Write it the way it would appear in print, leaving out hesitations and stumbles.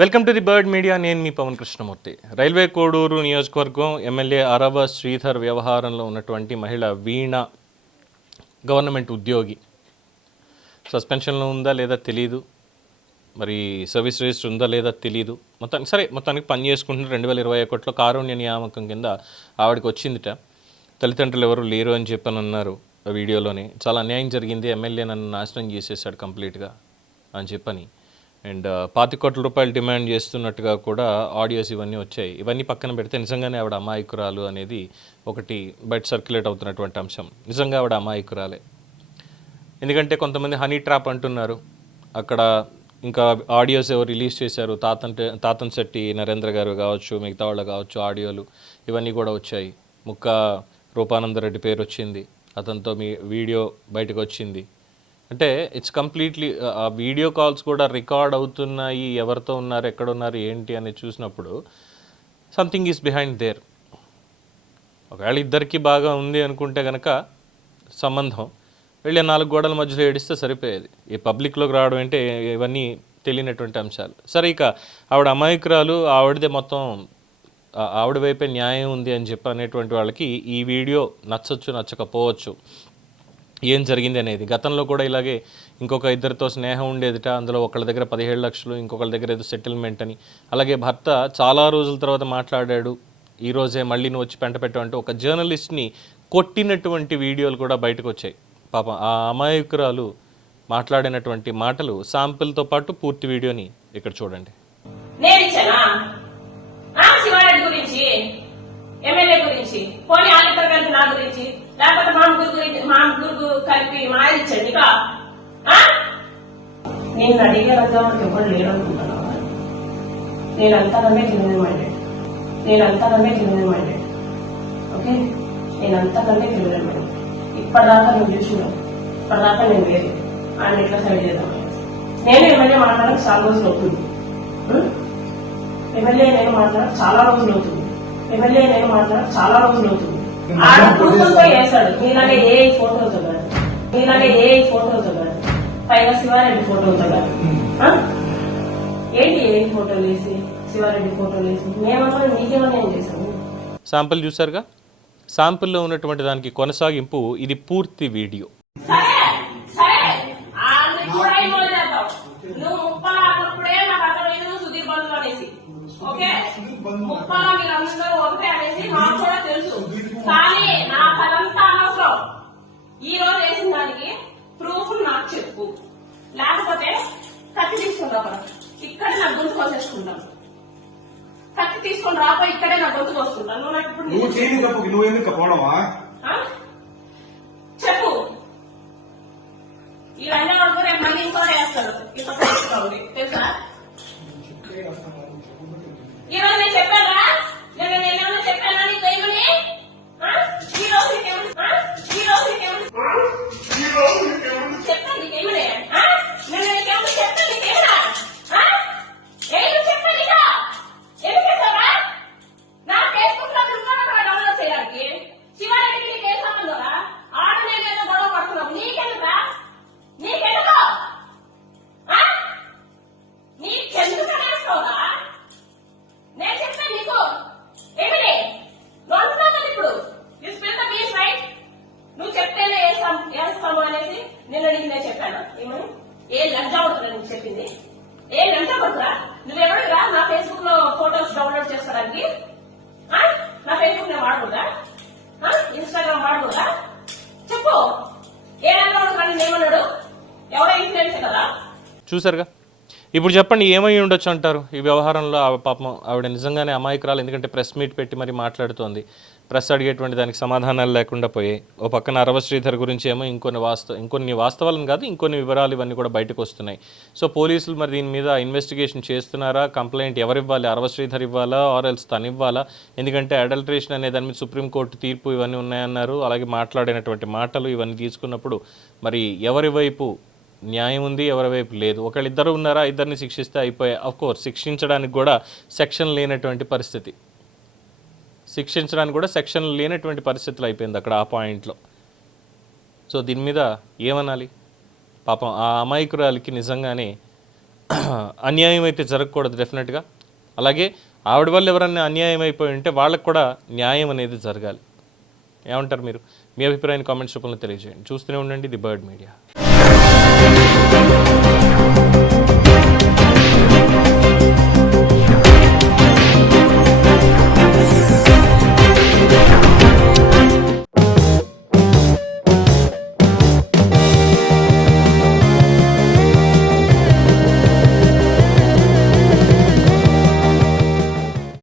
Welcome to the bird media. నేను మీ Pawan Krishnamurthy. Railway Koduru నియోజకవర్గం MLA అరవ శ్రీధర్ వ్యవహారంలో ఉన్నటువంటి మహిళ వీణ గవర్నమెంట్ ఉద్యోగి సస్పెన్షన్లో ఉందా లేదా తెలీదు, మరి సర్వీస్ రిజిస్టర్ ఉందా లేదా తెలీదు. మొత్తానికి పని చేసుకుంటున్న 2021లో కారుణ్య నియామకం కింద ఆవిడకి వచ్చిందిట. తల్లిదండ్రులు ఎవరు లేరు అని చెప్పని అన్నారు ఆ వీడియోలోనే. చాలా అన్యాయం జరిగింది, ఎమ్మెల్యే నన్ను నాశనం చేసేసాడు కంప్లీట్గా అని చెప్పని. అండ్ 25 కోట్ల రూపాయలు డిమాండ్ చేస్తున్నట్టుగా కూడా ఆడియోస్ ఇవన్నీ వచ్చాయి. ఇవన్నీ పక్కన పెడితే నిజంగానే ఆవిడ అమాయకురాలు అనేది ఒకటి బయట సర్క్యులేట్ అవుతున్నటువంటి అంశం. నిజంగా ఆవిడ అమాయకురాలే. ఎందుకంటే కొంతమంది హనీ ట్రాప్ అంటున్నారు. అక్కడ ఇంకా ఆడియోస్ ఎవరు రిలీజ్ చేశారు, తాతంశెట్టి నరేంద్ర గారు కావచ్చు, మిగతా వాళ్ళు కావచ్చు, ఆడియోలు ఇవన్నీ కూడా వచ్చాయి. ముక్క రూపానందరెడ్డి పేరు వచ్చింది, అతనితో మీ వీడియో బయటకు వచ్చింది. అంటే ఇట్స్ కంప్లీట్లీ ఆ వీడియో కాల్స్ కూడా రికార్డ్ అవుతున్నాయి. ఎవరితో ఉన్నారు, ఎక్కడ ఉన్నారు, ఏంటి అని చూసినప్పుడు సంథింగ్ ఈజ్ బిహైండ్ దేర్. ఒకవేళ ఇద్దరికి బాగా ఉంది అనుకుంటే కనుక సంబంధం వెళ్ళి 4 గోడల మధ్యలో ఏడిస్తే సరిపోయేది. ఈ పబ్లిక్లోకి రావడం అంటే ఇవన్నీ తెలియనటువంటి అంశాలు. సరే, ఇక ఆవిడ అమాయకురాలు, ఆవిడదే మొత్తం ఆవిడ వైపే న్యాయం ఉంది అని చెప్పి అనేటువంటి వాళ్ళకి ఈ వీడియో నచ్చచ్చు నచ్చకపోవచ్చు. ఏం జరిగింది అనేది గతంలో కూడా ఇలాగే ఇంకొక ఇద్దరితో స్నేహం ఉండేదిట. అందులో ఒకళ్ళ దగ్గర 17 లక్షలు, ఇంకొకళ్ళ దగ్గర ఏదో సెటిల్మెంట్ అని. అలాగే భర్త చాలా రోజుల తర్వాత మాట్లాడాడు, ఈరోజే మళ్ళీ నువ్వు వచ్చి పెంట పెట్టావంటూ ఒక జర్నలిస్ట్ని కొట్టినటువంటి వీడియోలు కూడా బయటకు వచ్చాయి. పాపం ఆ అమాయకురాలు మాట్లాడినటువంటి మాటలు శాంపిల్తో పాటు పూర్తి వీడియోని ఇక్కడ చూడండి. ఎమ్మెల్యే గురించి పోనీ ఆడిటర్ కలిసి నా గురించి, లేకపోతే మా ముగ్గురు కలిపి మా ఆయన ఇచ్చండి. నేను అడిగే రంగంలోకి ఎవరు లేరనుకుంటున్నా. నేనంతగానే క్రిమినల్ మైండెడ్. ఓకే, నేనంతగానే క్రిమినల్ మైండెడ్. ఇప్పటిదాకా నువ్వు చూసినావు, ఇప్పటిదాకా నేను లేదు. ఆయన ఎట్లా సైడ్ చేద్దాం. నేను ఎమ్మెల్యే మాట్లాడడానికి చాలా రోజులు అవుతుంది. ఆడ కూతురుతో వేసాడు. మీలాగే ఏ ఫోటోతో కాదు, పైగా శివారెడ్డి ఫోటోతో కాదు. ఏంటి ఏ ఫోటోలు వేసి, శివారెడ్డి ఫోటోలు వేసి మేమన్నా నీకేమన్నా ఏం చేశాము? శాంపుల్ చూసారుగా. శాంపుల్లో ఉన్నటువంటి దానికి కొనసాగింపు ఇది పూర్తి వీడియో. ముప్పలా మీరందరూ ఒకటే అనేసి మాకు కూడా తెలుసు. కానీ నా కథంతా అనవసరం. ఈ రోజు వేసిన దానికి ప్రూఫ్ నాకు చెప్పు, లేకపోతే కత్తి తీసుకుని రాపరా, ఇక్కడే నా గొంతు కోసేసుకుంటాను. కత్తి తీసుకొని రాపో, ఇక్కడే నా గొంతు కోసుకుంటాను. నువ్వు నాకు ఇప్పుడు చెప్పు. ఇవన్నీ వరకు రేపు మళ్ళీ ఇంకో వేస్తాడు. ఇప్పుడు తెలుసా? ఈ రోజు నేను చెప్పానా? నేనేమన్నా చెప్పానా నీకు? ఏమని ఈ రోజు చెప్పాను నీకేమని? నేను నీకేమన్నా చెప్పాను నీకేమన్నా? ఏమి చెప్పాను ఇక? ఎందుకు చేస్తావా? నా ఫేస్బుక్ లో డౌన్లోడ్ చేయడానికి శివారెడ్డికి నీకు ఏం సంబంధంరా? ఆడ నేను ఏదో గొడవ పడుతున్నావు. నీకెందుకురా? నీకెందుకు వేస్తావురా? నేను చెప్పాను నీకు ఏమిటి నడుస్తున్నావు ఇప్పుడు. దిస్ బిల్ ద బీస్ రైట్. నువ్వు చెప్తేనే వేస్తాము అనేసి నిన్న నీకు నేను చెప్పాను. ఏమని? ఏ లంచా పడుతున్నా నీకు చెప్పింది? ఏ లంచా పడుతురా? నువ్వెవడురా నా ఫేస్బుక్ లో ఫోటోస్ డౌన్లోడ్ చేసుకోవడానికి? నా ఫేస్బుక్ నేను వాడకూడదా? ఇన్స్టాగ్రామ్ వాడకూడదా? చెప్పు. ఏ లంచా పడుతున్నా? ఏమన్నాడు? ఎవరో ఇన్ఫ్లుయెన్స్ కదా. చూసారుగా. ఇప్పుడు చెప్పండి, ఏమై ఉండొచ్చు అంటారు ఈ వ్యవహారంలో? పాపం ఆవిడ నిజంగానే అమాయకురాలు. ఎందుకంటే ప్రెస్ మీట్ పెట్టి మరి మాట్లాడుతోంది. ప్రెస్ అడిగేటువంటి దానికి సమాధానాలు లేకుండా పోయాయి. ఓ పక్కన అరవ శ్రీధర్ గురించి ఏమో ఇంకొన్ని వాస్తవాలను కాదు, ఇంకొన్ని వివరాలు ఇవన్నీ కూడా బయటకు వస్తున్నాయి. సో పోలీసులు మరి దీని మీద ఇన్వెస్టిగేషన్ చేస్తున్నారా? కంప్లైంట్ ఎవరు ఇవ్వాలి? అరవ శ్రీధర్ ఇవ్వాలా, ఆర్ ఎల్స్ తను ఇవ్వాలా? ఎందుకంటే అడల్ట్రేషన్ అనే దాని మీద సుప్రీంకోర్టు తీర్పు ఇవన్నీ ఉన్నాయన్నారు. అలాగే మాట్లాడినటువంటి మాటలు ఇవన్నీ తీసుకున్నప్పుడు మరి ఎవరి వైపు న్యాయం ఉంది, ఎవరి వైపు లేదు? ఒకళ్ళిద్దరు ఉన్నారా? ఇద్దరిని శిక్షిస్తే అయిపోయాయి. అఫ్కోర్స్ శిక్షించడానికి కూడా సెక్షన్ లేనటువంటి పరిస్థితి. పరిస్థితులు అయిపోయింది అక్కడ ఆ పాయింట్లో. సో దీని మీద ఏమనాలి? పాపం ఆ అమాయకురాలికి నిజంగానే అన్యాయం అయితే జరగకూడదు డెఫినెట్గా. అలాగే ఆవిడ వల్ల ఎవరన్నా అన్యాయం అయిపోయి ఉంటే వాళ్ళకు కూడా న్యాయం అనేది జరగాలి. ఏమంటారు మీరు? మీ అభిప్రాయాన్ని కామెంట్స్ రూపంలో తెలియజేయండి. చూస్తూనే ఉండండి ది బర్డ్ మీడియా.